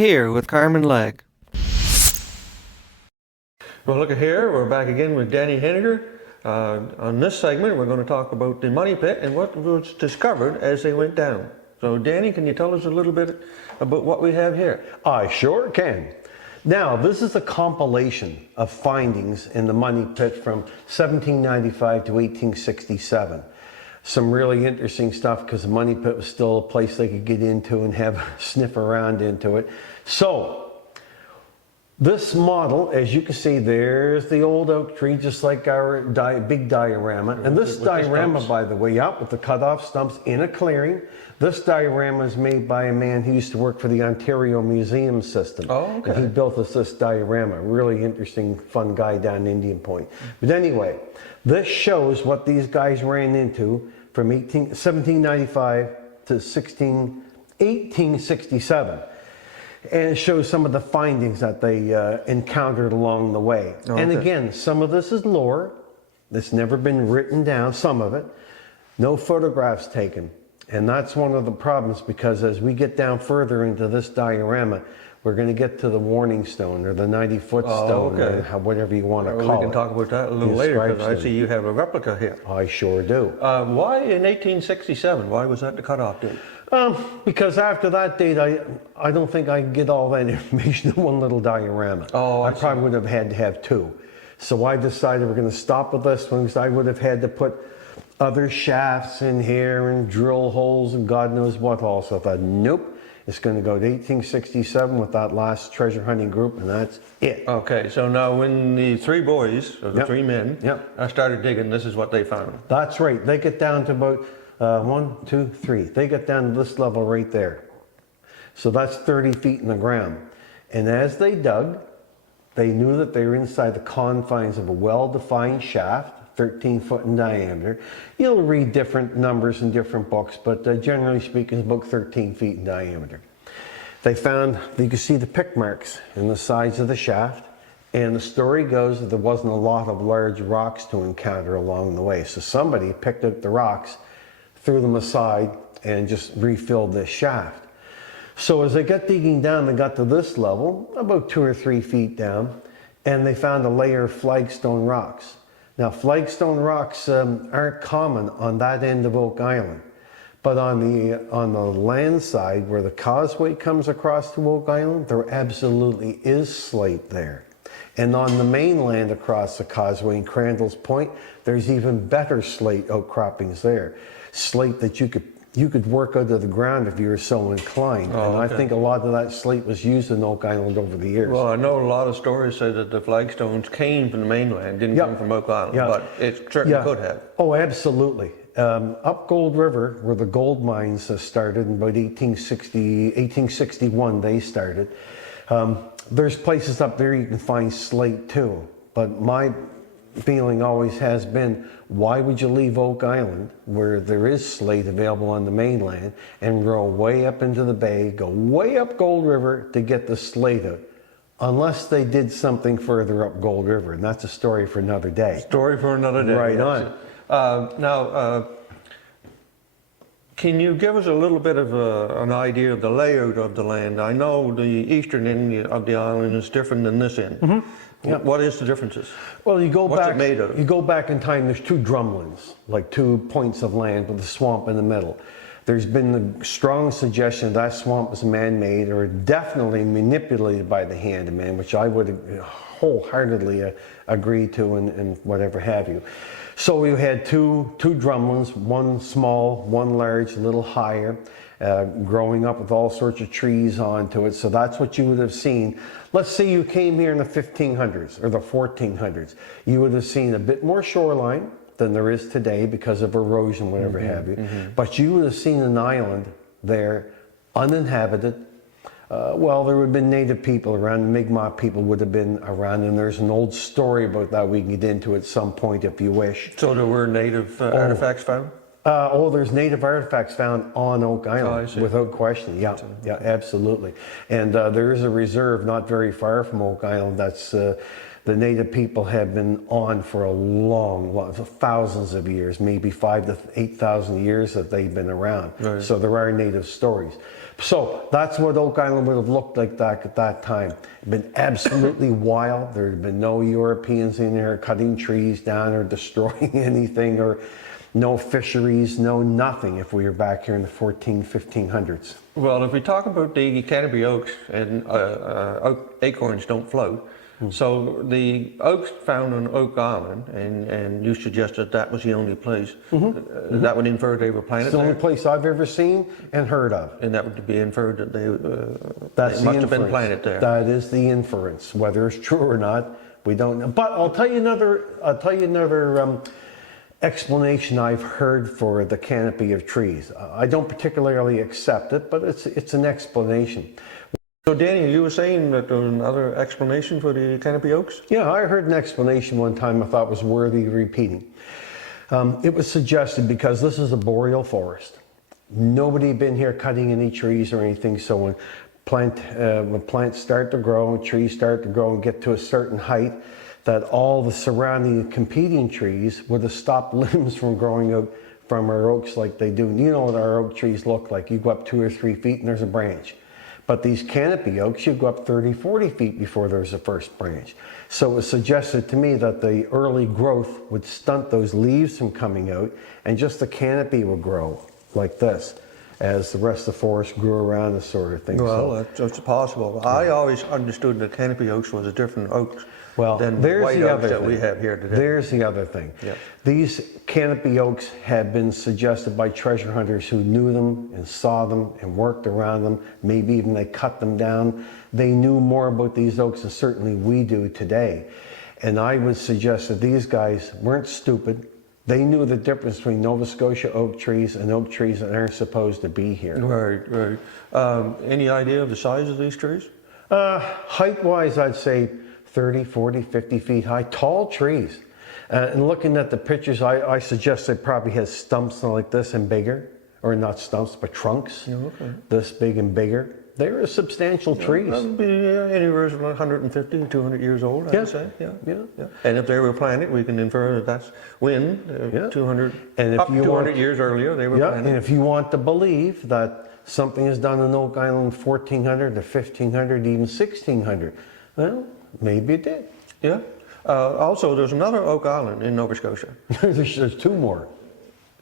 Here with Carmen Legg. Well, look at here, we're back again with Danny Henniger. On this segment, we're going to talk about the money pit and what was discovered as they went down. So, Danny, can you tell us a little bit about what we have here? I sure can. Now, this is a compilation of findings in the money pit from 1795 to 1867. Some really interesting stuff because the money pit was still a place they could get into and have a sniff around into it. So, this model, as you can see, there's the old oak tree, just like our big diorama. And this diorama, by the way, with the cut-off stumps in a clearing. This diorama is made by a man who used to work for the Ontario Museum System. Oh, okay. And he built us this diorama. Really interesting, fun guy down in Indian Point. But anyway, this shows what these guys ran into from 1795 to 1867. And it shows some of the findings that they encountered along the way. Oh, okay. And again, some of this is lore. It's never been written down, some of it. No photographs taken. And that's one of the problems, because as we get down further into this diorama, we're going to get to the warning stone or the 90-foot stone, okay. or whatever you want to call it. We can talk about that a little later, because I see you have a replica here. I sure do. Why in 1867? Why was that the cutoff date? Because after that date, I don't think I can get all that information in one little diorama. Oh, I probably would have had to have two. So I decided we're going to stop with this one, because I would have had to put other shafts in here and drill holes and God knows what all. So I thought, nope, it's going to go to 1867 with that last treasure hunting group, and that's it. Okay, so now when the three boys, or the three men, started digging, this is what they found. That's right. They get down to about 1, 2, 3. They get down to this level right there. So that's 30 feet in the ground. And as they dug, they knew that they were inside the confines of a well-defined shaft, 13 foot in diameter. You'll read different numbers in different books, but generally speaking, it's about 13 feet in diameter. They found, you can see the pick marks in the sides of the shaft, and the story goes that there wasn't a lot of large rocks to encounter along the way. So somebody picked up the rocks, threw them aside, and just refilled this shaft. So as they got digging down, they got to this level, about 2 or 3 feet down, and they found a layer of flagstone rocks. Now, flagstone rocks aren't common on that end of Oak Island, but on the land side where the causeway comes across to Oak Island, there absolutely is slate there. And on the mainland across the causeway in Crandall's Point, there's even better slate outcroppings there. Slate that you could work out of the ground if you were so inclined. Oh, and okay. I think a lot of that slate was used in Oak Island over the years. Well, I know a lot of stories say that the flagstones came from the mainland, didn't come from Oak Island, but it certainly could have. Oh, absolutely. Up Gold River, where the gold mines started in about 1861, they started. There's places up there you can find slate too, but my feeling always has been, why would you leave Oak Island, where there is slate available on the mainland, and row way up into the bay, go way up Gold River to get the slate out? Unless they did something further up Gold River, and that's a story for another day. Story for another day. Right on. Now, can you give us a little bit of an idea of the layout of the land? I know the eastern end of the island is different than this end. Mm-hmm. Yep. What is the differences? Well, you go What's back. It made of? You go back in time. There's two drumlins, like 2 points of land with a swamp in the middle. There's been the strong suggestion that swamp was man-made or definitely manipulated by the hand of man, which I would wholeheartedly agree to, and whatever have you. So we had two drumlins, one small, one large, a little higher, growing up with all sorts of trees onto it. So that's what you would have seen. Let's say you came here in the 1500s or the 1400s. You would have seen a bit more shoreline than there is today because of erosion, whatever have you. Mm-hmm. But you would have seen an island there, uninhabited. Well, there would have been native people around. The Mi'kmaq people would have been around, and there's an old story about that we can get into at some point if you wish. So there were native artifacts found? There's native artifacts found on Oak Island, without question. Yeah, absolutely. And there is a reserve not very far from Oak Island that's the native people have been on for a long, thousands of years, maybe 5,000 to 8,000 years that they've been around. Right. So there are native stories. So that's what Oak Island would have looked like at that time. It'd been absolutely wild. There had been no Europeans in there cutting trees down or destroying anything, or no fisheries, no nothing if we were back here in the 1500s. Well, if we talk about the canopy oaks, and acorns don't float, so the oaks found on Oak Island, and you suggested that was the only place, that would infer they were planted It's the there? only place I've ever seen and heard of. And that would be inferred that they That's must have been planted there. That is the inference. Whether it's true or not, we don't know. But I'll tell you another explanation I've heard for the canopy of trees. I don't particularly accept it, but it's an explanation. So Danny, you were saying that there was another explanation for the canopy oaks? Yeah, I heard an explanation one time I thought was worthy of repeating. It was suggested because this is a boreal forest. Nobody had been here cutting any trees or anything, so when plants start to grow, trees start to grow and get to a certain height, that all the surrounding competing trees would have stopped limbs from growing out from our oaks like they do. You know what our oak trees look like. You go up 2 or 3 feet and there's a branch. But these canopy oaks, you go up 30, 40 feet before there's a first branch. So it was suggested to me that the early growth would stunt those leaves from coming out, and just the canopy would grow like this as the rest of the forest grew around this sort of thing. Well, that's possible. I always understood that canopy oaks was a different oaks than there's white the oaks other that thing. we have here today. There's the other thing. Yeah. These canopy oaks have been suggested by treasure hunters who knew them and saw them and worked around them. Maybe even they cut them down. They knew more about these oaks than certainly we do today. And I would suggest that these guys weren't stupid. They knew the difference between Nova Scotia oak trees and oak trees that aren't supposed to be here. Right, right. Any idea of the size of these trees? Height-wise, I'd say 30, 40, 50 feet high. Tall trees. And looking at the pictures, I suggest it probably has stumps like this and bigger. Or not stumps, but trunks. Okay. This big and bigger. They're substantial trees. That would be anywhere from 150 to 200 years old, I would say. Yeah. Yeah. And if they were planted, we can infer that that's when 200, And if up you 200 want, years earlier they were planted. And if you want to believe that something is done in Oak Island 1400 to 1500, even 1600, well, maybe it did. Yeah. Also, there's another Oak Island in Nova Scotia. There's 2 more.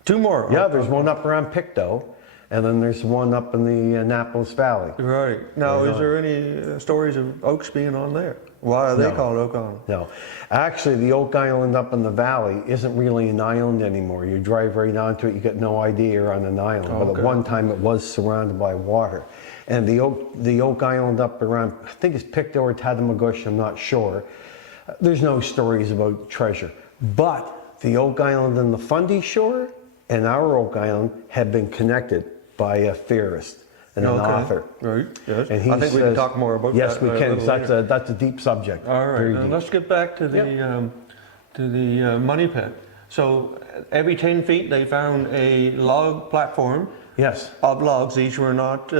2 more. Yeah, there's one up around Pictou, and then there's one up in the Annapolis Valley. Right. Now, is there any stories of oaks being on there? Why are they called Oak Island? No. Actually, the Oak Island up in the valley isn't really an island anymore. You drive right onto it, you get no idea you're on an island. Okay. But at one time, it was surrounded by water. And the Oak Island up around, I think it's Pictou or Tatamagouche, I'm not sure. There's no stories about treasure. But the Oak Island and the Fundy Shore and our Oak Island have been connected by a theorist and an author. Right, yes. And he I think we can talk more about that. Yes, we can. Later. That's a deep subject. All right, Very now deep. let's get back to the money pit. So every 10 feet they found a log platform Yes. of logs. These were not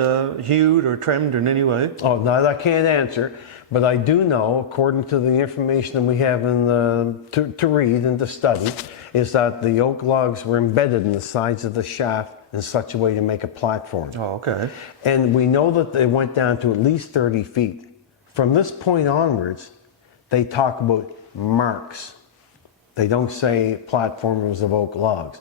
hewed or trimmed in any way. Oh, now that I can't answer, but I do know, according to the information that we have to read and to study, is that the oak logs were embedded in the sides of the shaft in such a way to make a platform. Oh, okay. And we know that they went down to at least 30 feet. From this point onwards, they talk about marks. They don't say platforms of oak logs.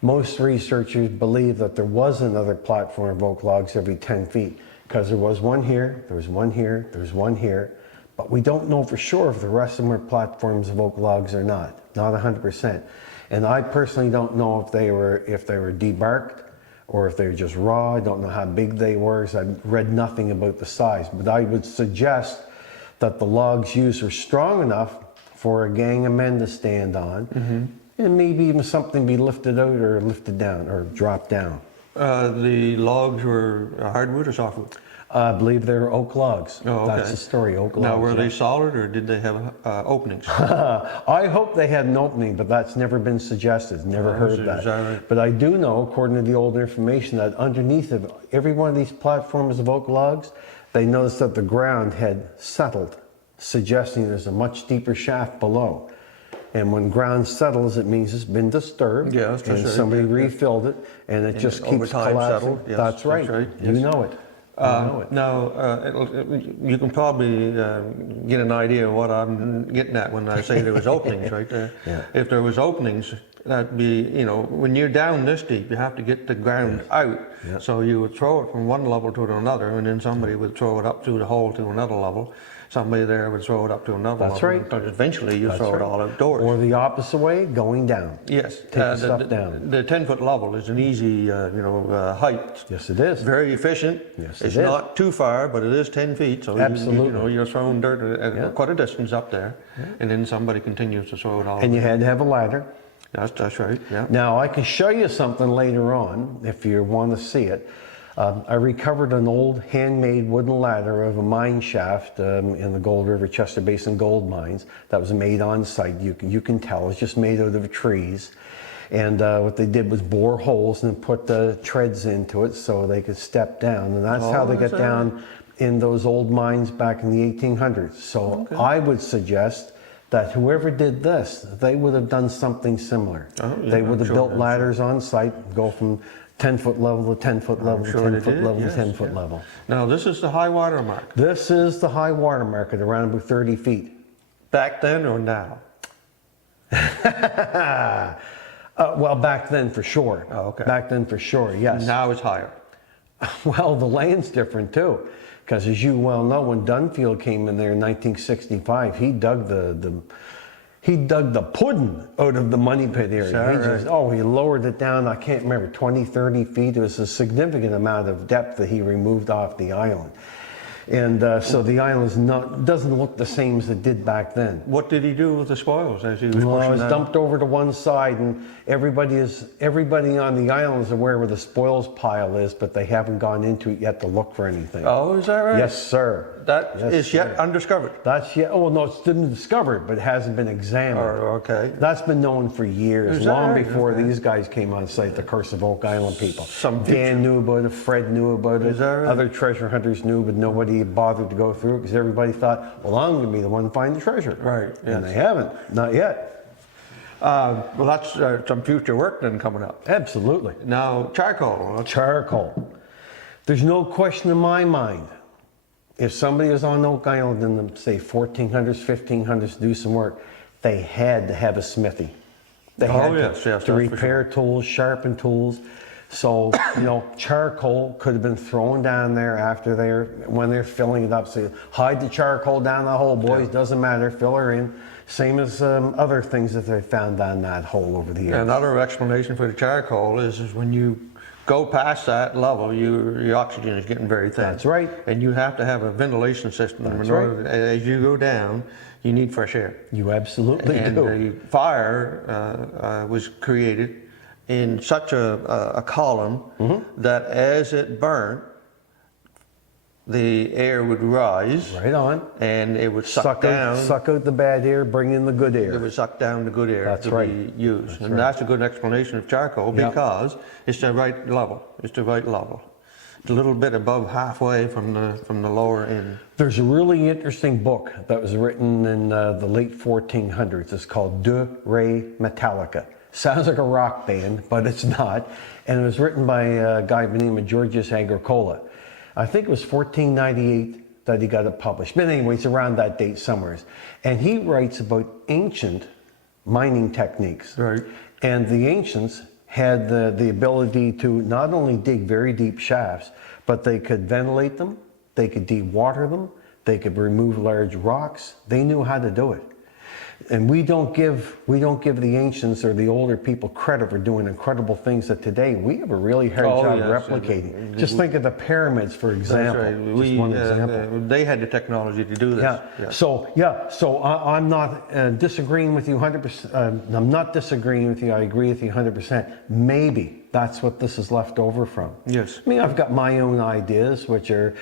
Most researchers believe that there was another platform of oak logs every 10 feet, because there was one here, there was one here, there's one here, but we don't know for sure if the rest of them are platforms of oak logs or not 100%. And I personally don't know if they were debarked or if they were just raw. I don't know how big they were, so I've read nothing about the size, but I would suggest that the logs used are strong enough for a gang of men to stand on, and maybe even something be lifted out or lifted down or dropped down. The logs were hardwood or softwood? I believe they're oak logs. Oh, okay. That's the story, oak logs. Now, were yeah. they solid or did they have openings? I hope they had an opening, but that's never been suggested. Never heard is that. that right? But I do know, according to the old information, that underneath of every one of these platforms of oak logs, they noticed that the ground had settled suggesting there's a much deeper shaft below. And when ground settles, it means it's been disturbed. Yeah, that's and right. somebody Yeah, yeah. refilled it, and it just over keeps time collapsing. settled. Yes, That's right. You yes. know it. You know it. Now, you can probably get an idea of what I'm getting at when I say there was openings, right? Yeah. If there was openings, that'd be, when you're down this deep, you have to get the ground out. Yeah. So you would throw it from one level to another, and then somebody would throw it up through the hole to another level. Somebody there would throw it up to another That's level. right. But eventually, you That's throw it right. all outdoors. Or the opposite way, going down. Yes, Take the stuff down. The 10-foot level is an easy, height. Yes, it is. Very efficient. Yes, it It's is. not too far, but it is 10 feet. So Absolutely. you're throwing dirt at Yeah. quite a distance up there, and then somebody continues to throw it all. And you had to have a ladder. That's right. Yeah. Now, I can show you something later on if you want to see it. I recovered an old handmade wooden ladder of a mine shaft in the Gold River Chester Basin gold mines that was made on site. You can tell it's just made out of trees. And what they did was bore holes and put the treads into it so they could step down. And that's how they that's got down in those old mines back in the 1800s. So I would suggest that whoever did this, they would have done something similar. They would have built ladders on site, go from 10-foot level to 10-foot level to 10-foot level to 10-foot level. Now, this is the high water mark. This is the high water mark at around about 30 feet. Back then or now? Well, back then for sure. Oh, okay. Back then for sure, yes. Now it's higher. Well, the land's different too. Because as you well know, when Dunfield came in there in 1965, he dug the pudding out of the money pit area. He lowered it down, I can't remember, 20, 30 feet. It was a significant amount of depth that he removed off the island. And so the island doesn't look the same as it did back then. What did he do with the spoils as he was Well, pushing it was that? dumped over to one side, and everybody on the island is aware where the spoils pile is, but they haven't gone into it yet to look for anything. Oh, is that right? Yes, sir. That is yet undiscovered. That's yet. Oh no, it's been discovered, but it hasn't been examined. Okay. That's been known for years, Is that long right? before Okay. these guys came on site. The Curse of Oak Island people. Some Dan knew about it. Fred knew about it. Is that right? Other treasure hunters knew, but nobody bothered to go through it because everybody thought, "Well, I'm going to be the one to find the treasure." Right, And yes. they haven't. Not yet. Well, that's some future work then coming up. Absolutely. Now, charcoal. Charcoal. There's no question in my mind. If somebody was on Oak Island in the, say, 1400s, 1500s to do some work, they had to have a smithy. They had yes, to that's for repair tools, sharpen tools. So, charcoal could have been thrown down there when they're filling it up. So hide the charcoal down the hole, boys, doesn't matter, fill her in. Same as other things that they found down that hole over the years. Another explanation for the charcoal is when you go past that level, your oxygen is getting very thin. That's right. And you have to have a ventilation system. That's in order, as you go down, you need fresh air. You absolutely And do. the fire was created in such a column that as it burnt, the air would rise Right on. and it would suck down. Suck out the bad air, bring in the good It air. would suck down the good air That's to right. be used. And that's a good explanation of charcoal Yeah. because it's the right level. It's the right level. It's a little bit above halfway from the lower end. There's a really interesting book that was written in the late 1400s. It's called De Re Metallica. Sounds like a rock band, but it's not. And it was written by a guy by the name of Georgius Agricola. I think it was 1498 that he got it published. But anyways, around that date somewhere. And he writes about ancient mining techniques. Right. And the ancients had the ability to not only dig very deep shafts, but they could ventilate them, they could dewater them, they could remove large rocks. They knew how to do it. And we don't give the ancients or the older people credit for doing incredible things that today we have a really hard job yes. replicating. Just think of the pyramids, for example. That's right. Just one example. They had the technology to do this. Yeah. So I'm not disagreeing with you 100%. I'm not disagreeing with you. I agree with you 100%. Maybe that's what this is left over from. Yes. I mean, I've got my own ideas, which are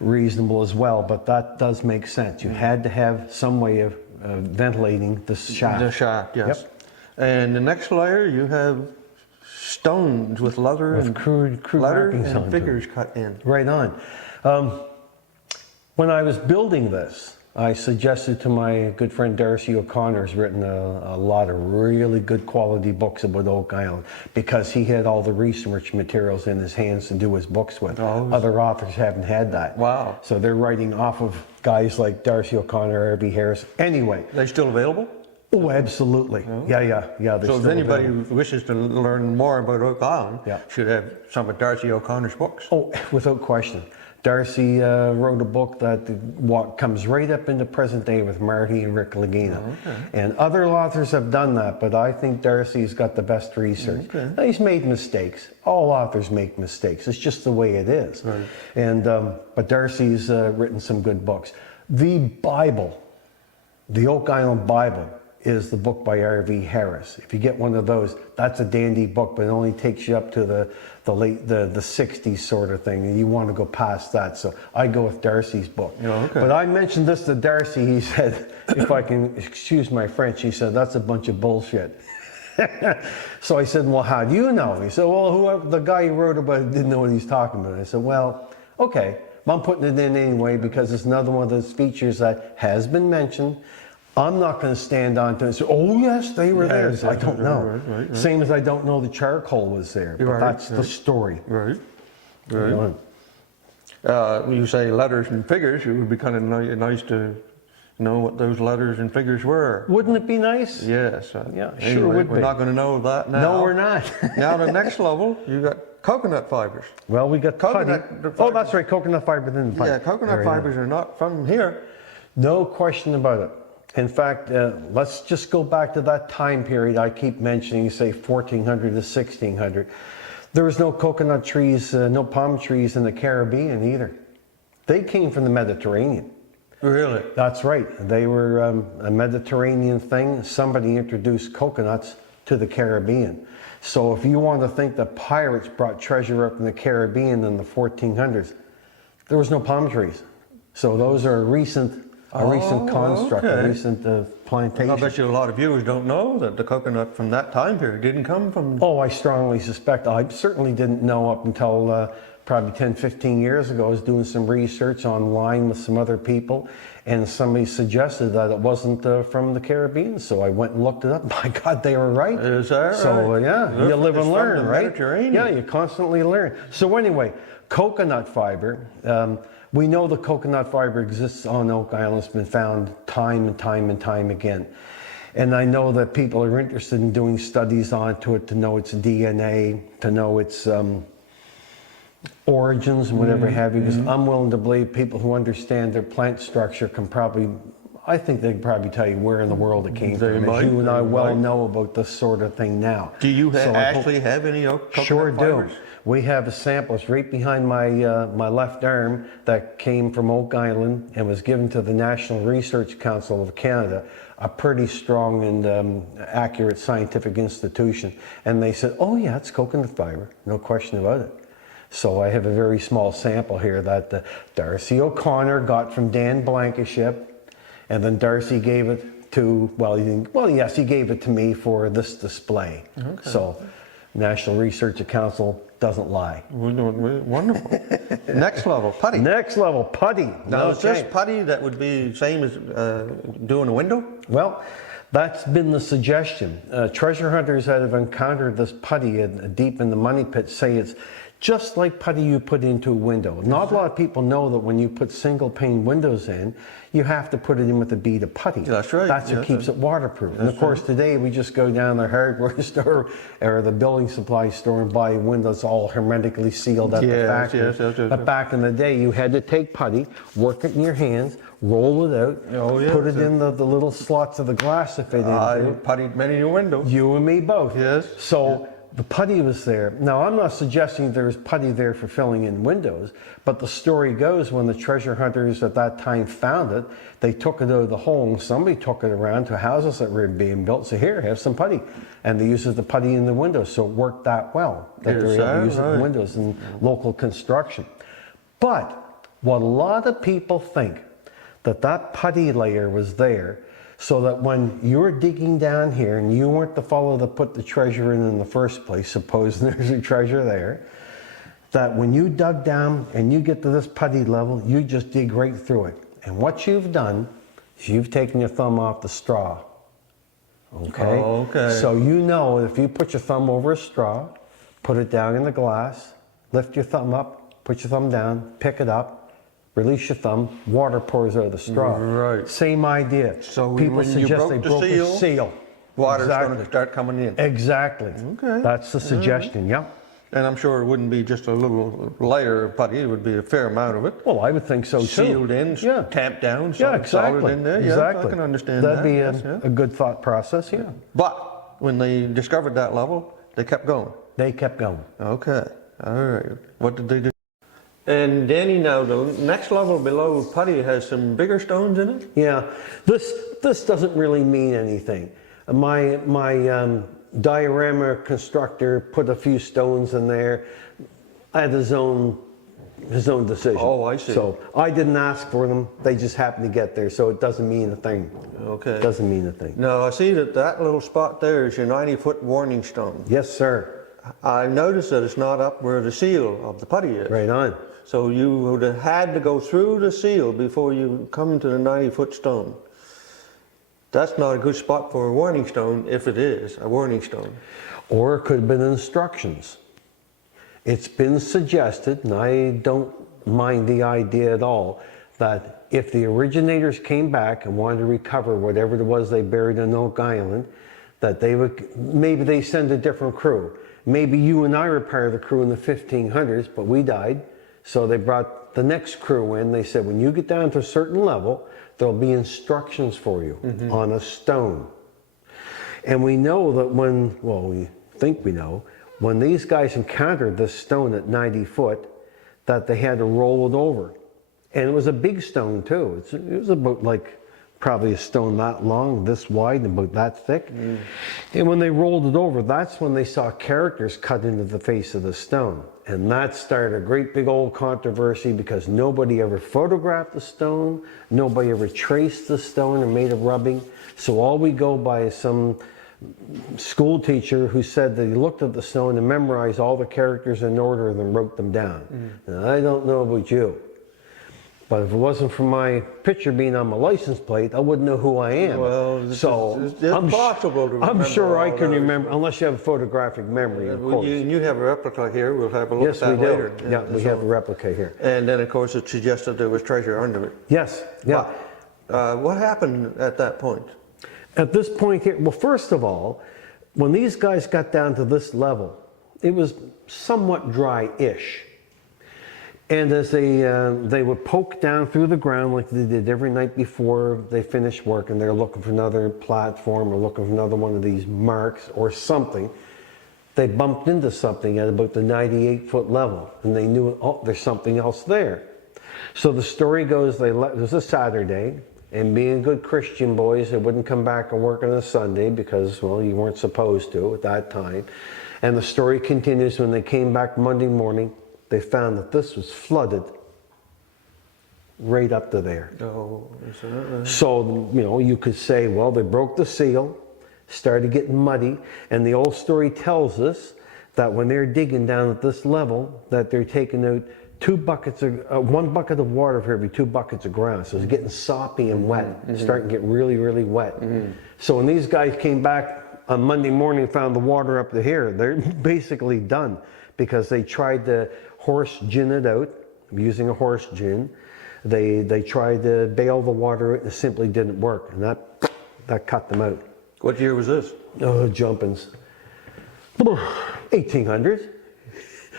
reasonable as well, but that does make sense. You had to have some way of ventilating the shaft. The shaft, yes. Yep. And the next layer, you have stones with leather With and crude letter markings and onto figures them. cut in. Right on. When I was building this, I suggested to my good friend Darcy O'Connor, who's written a lot of really good quality books about Oak Island, because he had all the research materials in his hands to do his books with. Oh. Other authors haven't had that. Wow. So they're writing off of guys like Darcy O'Connor, R.B. Harris. Anyway. They still available? Oh, absolutely. Oh. Yeah. So if anybody who wishes to learn more about Oak Island Yeah. should have some of Darcy O'Connor's books. Oh, without question. Darcy wrote a book that comes right up into present day with Marty and Rick Lagina. Okay. And other authors have done that, but I think Darcy's got the best research. Okay. Now, he's made mistakes. All authors make mistakes. It's just the way it is. Right. And but Darcy's written some good books. The Bible, the Oak Island Bible, is the book by R.V. Harris. If you get one of those, that's a dandy book, but it only takes you up to the late the 60s sort of thing, and you want to go past that. So I go with Darcy's book. Oh, okay. But I mentioned this to Darcy. He said, if I can excuse my French, he said, that's a bunch of bullshit. So I said, well, how do you know? He said, well, whoever the guy who wrote about it didn't know what he's talking about. I said, well, okay, I'm putting it in anyway because it's another one of those features that has been mentioned. I'm not going to stand on to it and say, oh yes, they were there. I don't know. Right. Same as I don't know the charcoal was there, but that's the story. Right. You know? You say letters and figures, it would be kind of nice to know what those letters and figures were. Wouldn't it be nice? Yes. Yeah, anyway, sure would we're be. not going to know that now. No, we're not. Now the next level, you got coconut fibers. Well, we got Coconut putty. fibers. Oh, that's right, coconut fiber in the pipe. Yeah, coconut Very nice. fibers are not from here. No question about it. In fact, let's just go back to that time period I keep mentioning, say 1400 to 1600. There was no coconut trees, no palm trees in the Caribbean either. They came from the Mediterranean. Really? That's right. They were a Mediterranean thing. Somebody introduced coconuts to the Caribbean. So if you want to think that pirates brought treasure up in the Caribbean in the 1400s, there was no palm trees. So those are a recent construct, okay. a recent plantation. I bet you a lot of viewers don't know that the coconut from that time period didn't come from... Oh, I strongly suspect. I certainly didn't know up until probably 10, 15 years ago. I was doing some research online with some other people, and somebody suggested that it wasn't from the Caribbean. So I went and looked it up. My God, they were right. Is that So right? yeah, you live and learn, from the right? Mediterranean. Yeah, you constantly learn. So anyway, coconut fiber. We know the coconut fiber exists on Oak Island. It's been found time and time again. And I know that people are interested in doing studies onto it to know its DNA, to know its origins and whatever have you. Because I'm willing to believe people who understand their plant structure can probably, I think they can probably tell you where in the world it came from. might, As you and I they well might. know about this sort of thing now. Do you So I hope- actually have any coconut Sure fibers? do. We have a sample. It's right behind my my left arm that came from Oak Island and was given to the National Research Council of Canada, a pretty strong and accurate scientific institution. And they said, oh yeah, it's coconut fiber, no question about it. So I have a very small sample here that Darcy O'Connor got from Dan Blankenship, and then Darcy gave it to, yes, he gave it to me for this display. Okay. So National Research Council doesn't lie. Wonderful. Next level, putty. Next level, putty. Now, is Okay. this putty that would be same as doing a window? Well, that's been the suggestion. Treasure hunters that have encountered this putty deep in the money pit say it's just like putty you put into a window. Not a lot of people know that when you put single pane windows in, you have to put it in with a bead of putty. That's right. That's what Yes, keeps it waterproof. And of course today we just go down the hardware store or the building supply store and buy windows all hermetically sealed at the Yes, factory. yes, yes, yes, But yes. back in the day you had to take putty, work it in your hands, roll it out, Oh, yes, put it yes. in the little slots of the glass to fit I into. puttied many a window. You and me both. Yes. So the putty was there. Now, I'm not suggesting there's putty there for filling in windows, but the story goes when the treasure hunters at that time found it, they took it out of the hole and somebody took it around to houses that were being built. So here, have some putty. And they used the putty in the windows. So it worked that well that they were able to use it in windows in local construction. But what a lot of people think that putty layer was there so that when you were digging down here and you weren't the fellow that put the treasure in the first place, supposing there's a treasure there, that when you dug down and you get to this putty level, you just dig right through it. And what you've done is you've taken your thumb off the straw. Okay? Oh, okay. So you know if you put your thumb over a straw, put it down in the glass, lift your thumb up, put your thumb down, pick it up, release your thumb, water pours out of the straw. Right. Same idea. So people when you suggest broke they the broke the seal. water's Exactly. going to start coming in. Exactly. Okay. That's the suggestion, yep. And I'm sure it wouldn't be just a little layer of putty, it would be a fair amount of it. Well, I would think so too. Sealed in, Yeah. tamped down, Yeah, exactly. solid in there. Exactly. Yeah, I can understand That'd that. be yes, yeah. a good thought process, yeah. But when they discovered that level, they kept going. They kept going. Okay, all right. What did they do? And Danny, now the next level below putty has some bigger stones in it? Yeah, this doesn't really mean anything. My diorama constructor put a few stones in there at his own decision. Oh, I see. So I didn't ask for them. They just happened to get there, so it doesn't mean a thing. Okay. It doesn't mean a thing. Now I see that little spot there is your 90-foot warning stone. Yes, sir. I noticed that it's not up where the seal of the putty is. Right on. So you would have had to go through the seal before you come to the 90-foot stone. That's not a good spot for a warning stone if it is a warning stone. Or it could have been instructions. It's been suggested, and I don't mind the idea at all, that if the originators came back and wanted to recover whatever it was they buried on Oak Island, that they would, maybe they send a different crew. Maybe you and I were part of the crew in the 1500s, but we died. So they brought the next crew in. They said, when you get down to a certain level, there'll be instructions for you on a stone. And we know that we think we know, when these guys encountered this stone at 90 foot, that they had to roll it over. And it was a big stone too. It was about like probably a stone that long, this wide, and about that thick. And when they rolled it over, that's when they saw characters cut into the face of the stone. And that started a great big old controversy because nobody ever photographed the stone, nobody ever traced the stone or made a rubbing. So all we go by is some school teacher who said that he looked at the stone and memorized all the characters in order and then wrote them down. Now, I don't know about you, but if it wasn't for my picture being on my license plate, I wouldn't know who I am. Well, so it's impossible to remember. I'm sure I all can those. remember, unless you have a photographic memory, of course. You have a replica here. We'll have a look Yes, at we that do. later. Yeah, we have a replica here. And then, of course, it suggested there was treasure under it. Yes, yeah. But, what happened at that point? At this point here, well, first of all, when these guys got down to this level, it was somewhat dry-ish. And as they would poke down through the ground like they did every night before they finished work, and they're looking for another platform or looking for another one of these marks or something, they bumped into something at about the 98-foot level, and they knew, oh, there's something else there. So the story goes, it was a Saturday, and being good Christian boys, they wouldn't come back and work on a Sunday because, well, you weren't supposed to at that time. And the story continues, when they came back Monday morning, they found that this was flooded right up to there. Oh, is that right? So, you know, you could say, well, they broke the seal, started getting muddy, and the old story tells us that when they're digging down at this level, that they're taking out 2 buckets of, 1 bucket of water for every 2 buckets of ground. So it's getting soppy and wet, starting to get really, really wet. So when these guys came back on Monday morning and found the water up to here, they're basically done because they tried to horse gin it out using a horse gin. They tried to bail the water out and it simply didn't work, and that cut them out. What year was this? Oh, jumpins. 1800s.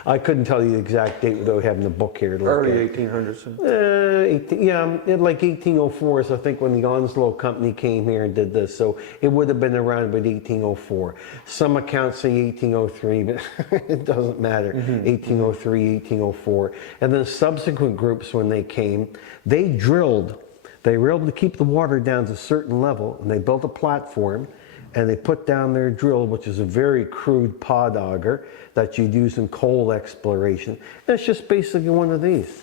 I couldn't tell you the exact date without having the book here to look Early at. 1800s. Yeah, like 1804 is I think when the Onslow Company came here and did this, so it would have been around about 1804. Some accounts say 1803, but it doesn't matter. 1803, 1804. And then subsequent groups, when they came, they drilled. They were able to keep the water down to a certain level, and they built a platform, and they put down their drill, which is a very crude pod auger that you'd use in coal exploration. And it's just basically one of these.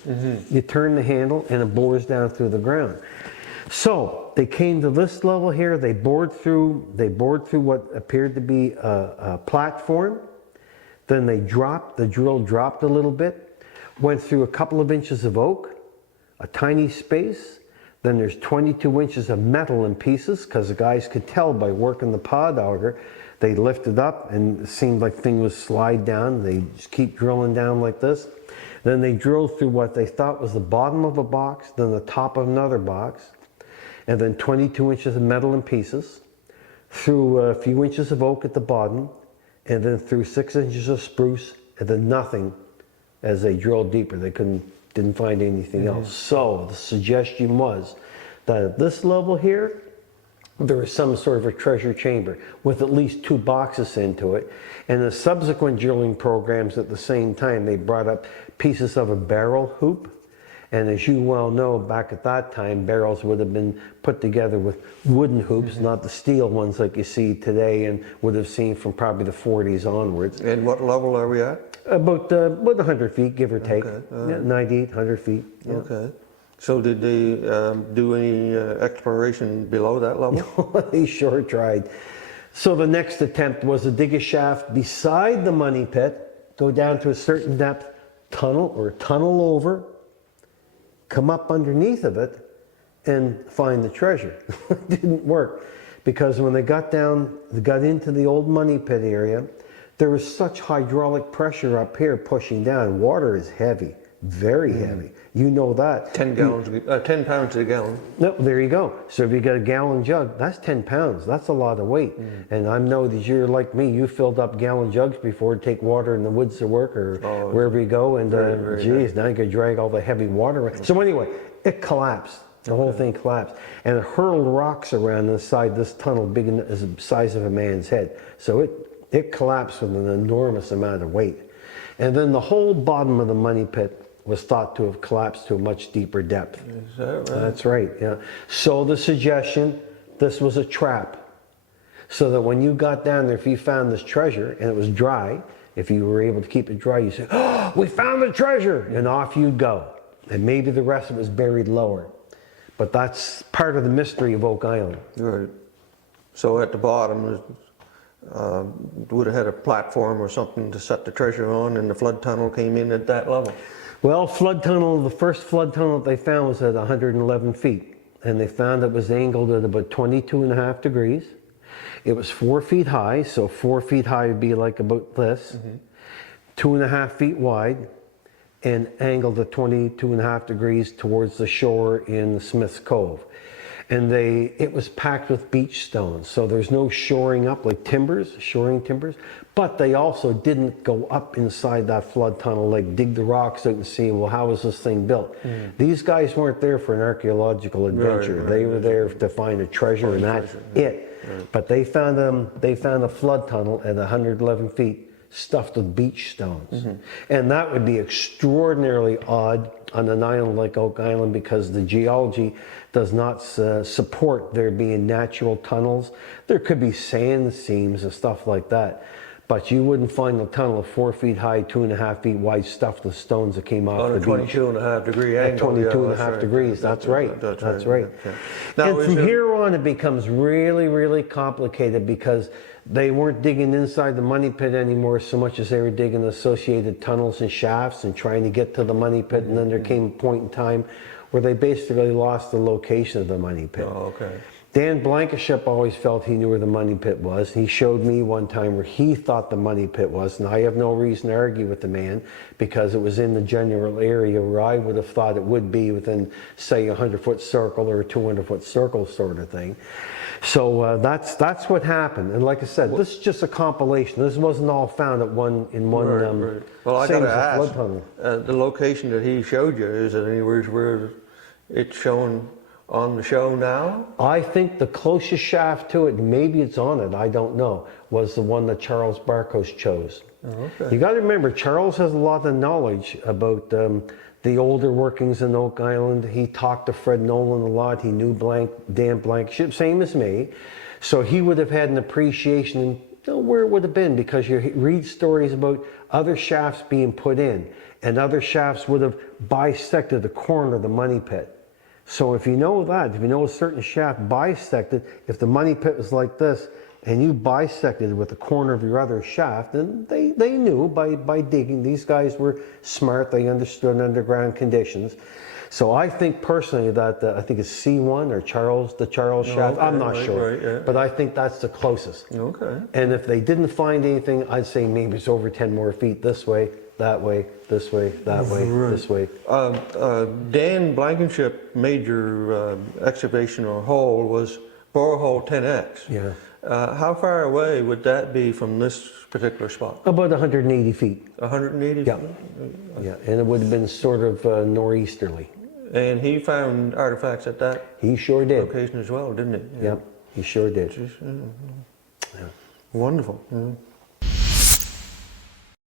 You turn the handle and it bores down through the ground. So they came to this level here. They bored through what appeared to be a platform. Then they dropped, the drill dropped a little bit, went through a couple of inches of oak, a tiny space. Then there's 22 inches of metal in pieces, because the guys could tell by working the pod auger. They lifted up and it seemed like things would slide down. They just keep drilling down like this. Then they drilled through what they thought was the bottom of a box, then the top of another box, and then 22 inches of metal in pieces, through a few inches of oak at the bottom, and then through 6 inches of spruce, and then nothing as they drilled deeper. They didn't find anything else. So the suggestion was that at this level here, there was some sort of a treasure chamber with at least 2 boxes into it. And the subsequent drilling programs at the same time, they brought up pieces of a barrel hoop. And as you well know, back at that time, barrels would have been put together with wooden hoops, not the steel ones like you see today and would have seen from probably the 40s onwards. And what level are we at? About 100 feet, give or take. Okay, Yeah, 98, 100 feet. Yeah. Okay. So did they do any exploration below that level? They sure tried. So the next attempt was to dig a shaft beside the money pit, go down to a certain depth, tunnel over, come up underneath of it, and find the treasure. It didn't work, because when they got into the old money pit area, there was such hydraulic pressure up here pushing down. Water is heavy, very heavy. You know that. 10 pounds a gallon. No, there you go. So if you got a gallon jug, that's 10 pounds. That's a lot of weight. And I know that you're like me. You filled up gallon jugs before to take water in the woods to work or wherever you go. And geez, now you got to drag all the heavy water around. So anyway, it collapsed. The whole thing collapsed. And it hurled rocks around inside this tunnel big as the size of a man's head. So it collapsed with an enormous amount of weight. And then the whole bottom of the money pit was thought to have collapsed to a much deeper depth. Is that right? That's right, yeah. So the suggestion, this was a trap. So that when you got down there, if you found this treasure and it was dry, if you were able to keep it dry, you said, "Oh, we found the treasure!" And off you'd go. And maybe the rest of it was buried lower. But that's part of the mystery of Oak Island. Right. So at the bottom, would have had a platform or something to set the treasure on, and the flood tunnel came in at that level. Well, the first flood tunnel that they found was at 111 feet. And they found it was angled at about 22.5 degrees. It was 4 feet high, so 4 feet high would be like about this. 2.5 feet wide, and angled at 22.5 degrees towards the shore in Smith's Cove. And it was packed with beach stones, so there's no shoring up like shoring timbers, but they also didn't go up inside that flood tunnel, like dig the rocks out and see, well, how was this thing built? These guys weren't there for an archaeological adventure. Right, they were there to find a treasure, and that's it. Right. But they found a flood tunnel at 111 feet stuffed with beach stones. And that would be extraordinarily odd on an island like Oak Island, because the geology does not support there being natural tunnels. There could be sand seams and stuff like that, but you wouldn't find a tunnel of 4 feet high, 2.5 feet wide, stuffed with stones that came off the beach. On a 22.5 degree angle. At 22.5 degrees, that's right. That's right. Okay. Now, and from here on, it becomes really, really complicated, because they weren't digging inside the money pit anymore so much as they were digging associated tunnels and shafts and trying to get to the money pit. And then there came a point in time where they basically lost the location of the money pit. Oh, okay. Dan Blankenship always felt he knew where the money pit was. He showed me one time where he thought the money pit was, and I have no reason to argue with the man, because it was in the general area where I would have thought it would be, within, say, a 100-foot circle or a 200-foot circle sort of thing. So that's what happened. And like I said, this is just a compilation. This wasn't all found at one. Right. Well, I got to ask, the location that he showed you, is it anywhere where it's shown on the show now? I think the closest shaft to it, maybe it's on it, I don't know, was the one that Charles Barkos chose. Oh, okay. You got to remember, Charles has a lot of knowledge about the older workings in Oak Island. He talked to Fred Nolan a lot. He knew Dan Blankenship, same as me. So he would have had an appreciation where it would have been, because you read stories about other shafts being put in, and other shafts would have bisected the corner of the money pit. So if you know that, if you know a certain shaft bisected, if the money pit was like this and you bisected with the corner of your other shaft, and they knew by digging, these guys were smart, they understood underground conditions. So I think personally that, I think it's C1 or the Charles shaft, I'm not sure, right, yeah. but I think that's the closest. Okay. And if they didn't find anything, I'd say maybe it's over 10 more feet this way, that way, this way, that way, this way. Dan Blankenship major excavation or hole was borehole 10X. Yeah. How far away would that be from this particular spot? About 180 feet. 180 Yeah. feet? Yeah, and it would have been sort of northeasterly. And he found artifacts at that He sure did. location as well, didn't he? Yep, he sure did. Jeez, yeah. Yeah. Wonderful. Yeah.